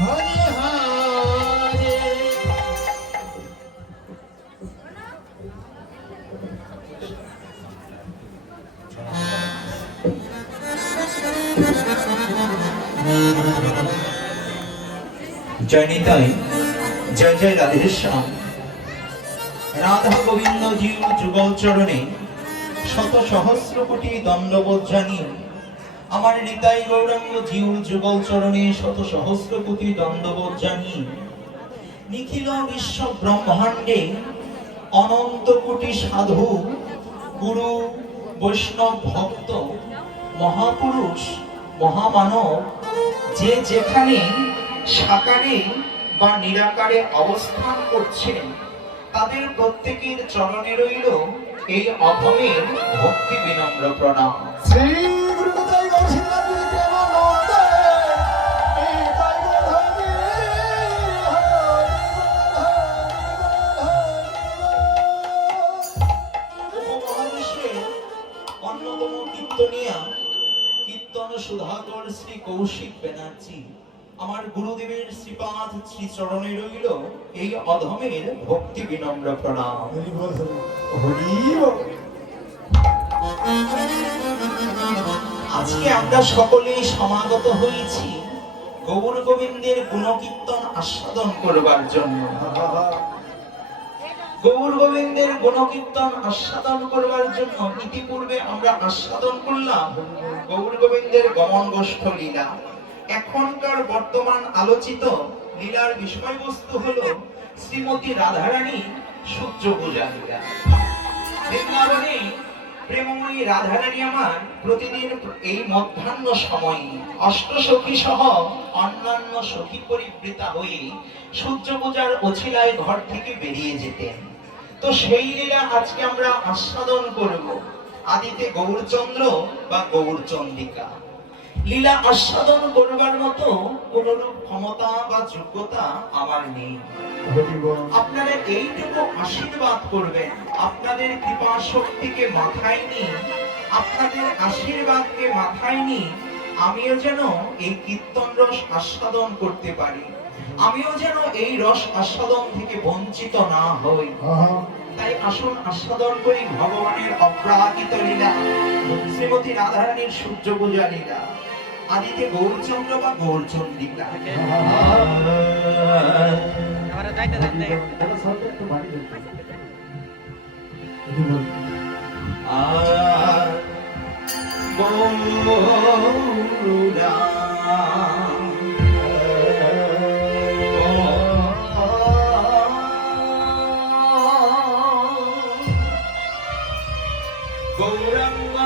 হরে হরে। জয় নিতাই, জয় জয় রাধেশ্যাম। রাধা গোবিন্দ জীব যুগল চরণে শত সহস্র কোটি দণ্ডবোধ জানিয়ে, আমার নিতাই গৌরাঙ্গ জীব যুগল চরণে শত সহস্র কোটি দণ্ডবোধ জানিয়ে, নিখিল বিশ্ব ব্রহ্মাণ্ডে অনন্ত কোটি সাধু গুরু বৈষ্ণব ভক্ত মহাপুরুষ মহামানব যে যেখানে সাকারে বা নিরাকারে অবস্থান করছেন, তাদের প্রত্যেকের চরণে রইল এই অধমের ভক্তি বিনম্র প্রণাম। শ্রী গুরু নিতাই গৌর শিলাজির প্রেমানন্দে, নিতাই গৌর হরি উপমহাদেশের অন্যতম কীর্তনিয়া কীর্তন সুধাকর শ্রী কৌশিক ব্যানার্জি, আমার গুরুদেবের শ্রীপাদ শ্রী চরণে রইল এই অধমের ভক্তি বিনম্র প্রণাম। হরি বল, হরি বল। আজকে আমরা সকলেই সমাগত হয়েছি গৌর গোবিন্দের গুণকীর্তন আস্বাদন করবার জন্য। গৌর গোবিন্দের গুণকীর্তন আস্বাদন করবার জন্য ইতিপূর্বে আমরা আস্বাদন করলাম গৌর গোবিন্দের গমন গোষ্ঠ লীলা। এখনকার বর্তমান আলোচিত লীলার বিষয়বস্তু হলো শ্রীমতী রাধারানী সূর্য পূজা লীলা। বৃন্দাবনে প্রেমময়ী রাধারানী আমার প্রতিদিন এই মধ্যাহ্ন সময়ে অষ্টসখী সহ অন্যান্য সখী পরিবৃতা হয়ে সূর্য পূজার অছিলায় ঘর থেকে বেরিয়ে যেতেন। তো সেই লীলা আজকে আমরা আস্বাদন করব। আদিতে গৌরচন্দ্র বা গৌরচন্দ্রিকা লীলা আস্বাদন করবার মতো কোনরূপ ক্ষমতা বা যোগ্যতা আমার নেই। আপনারা এইটুকু আশীর্বাদ করবেন, আপনাদের কৃপা শক্তিকে মাথায় নিয়ে, আপনাদের আশীর্বাদকে মাথায় নিয়ে আমিও যেন এই কীর্তন রস আস্বাদন করতে পারি, আমিও যেন এই রস আস্বাদন থেকে বঞ্চিত না হই। তাই আসুন আস্বাদন করি ভগবানের অপ্রাকৃত লীলা, শ্রীমতী রাধারানীর সূর্য পূজা লীলা, আদিতে গৌরচন্দ্র বা গৌরচন্দ্রিকা। গৌরাঙ্গ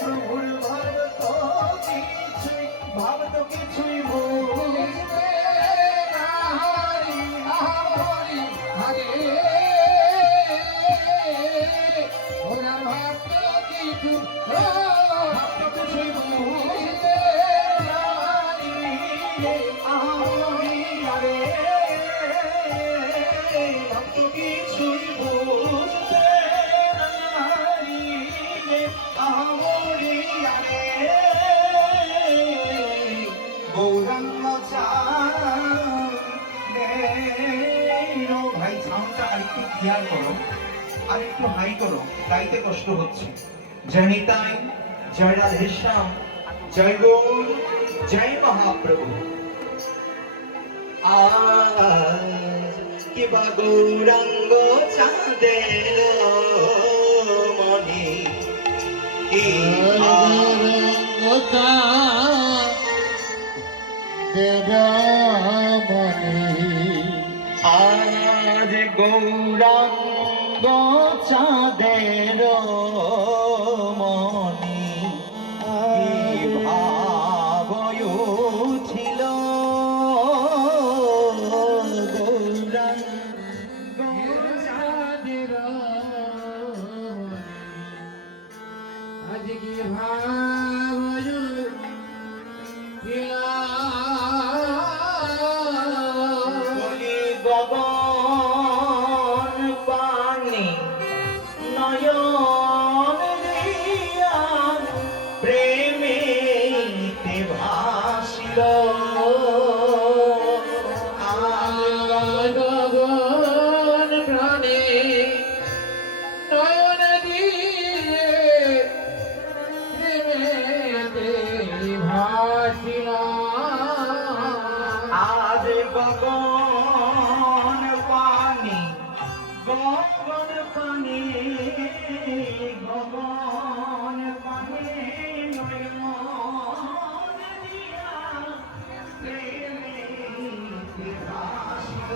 প্রভুর ভক্ত কিছু ভাবত কিছু বুঝতে গৌরাঙ্গ ভাই সাউন্ডটা আরেকটু ক্লিয়ার করো, আরেকটু হাই করো, গাইতে কষ্ট হচ্ছে। জয় নিতাই, জয় রাধেশ্যাম, জয় গৌর, জয় মহাপ্রভু। আজ কিবা গৌরাঙ্গ চাঁদের মনি আজ গৌরাঙ্গ চাঁদের মনি ভাবয় ছিল গৌরাঙ্গ চাঁদের আজ কি ভাবয় গগন পানি নয়ন দিয়া প্রেমেতে ভাসিল গগন প্রাণে নয়ন দিয়ে প্রেমেতে ভাসিল আজ গগন পানি গগন পানি গগন পানি নয়ন দিয়া প্রেমেতে ভাসিল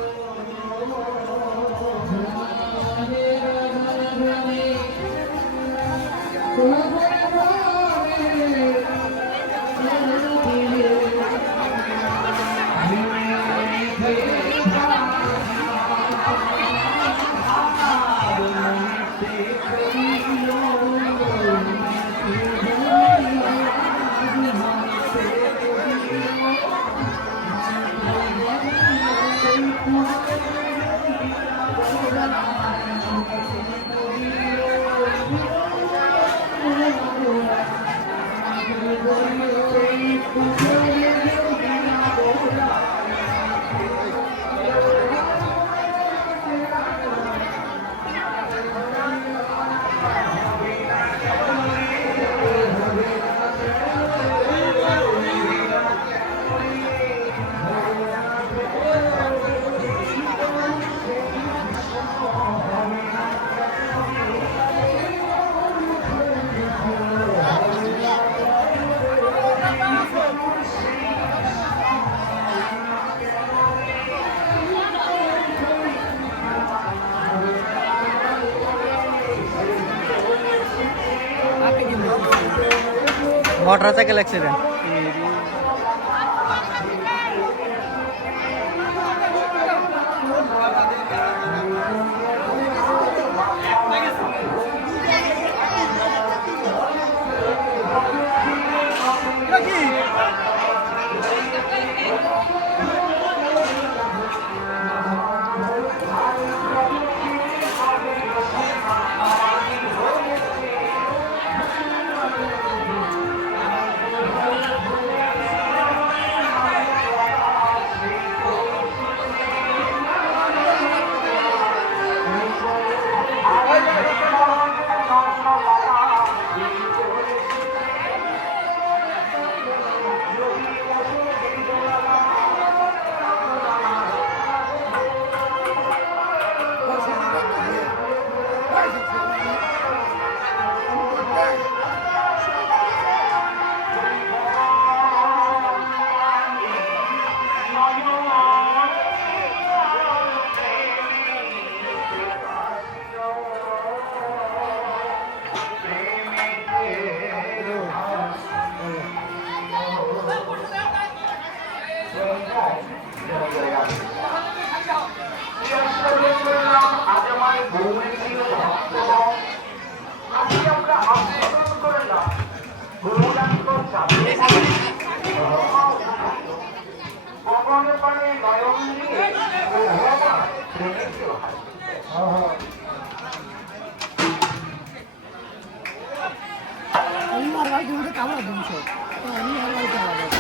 মোটরসাইকেল অ্যাক্সিডেন্ট। আমি আর ভাই দুটো কামড়া দিনছো আমি আর ভাই কামড়া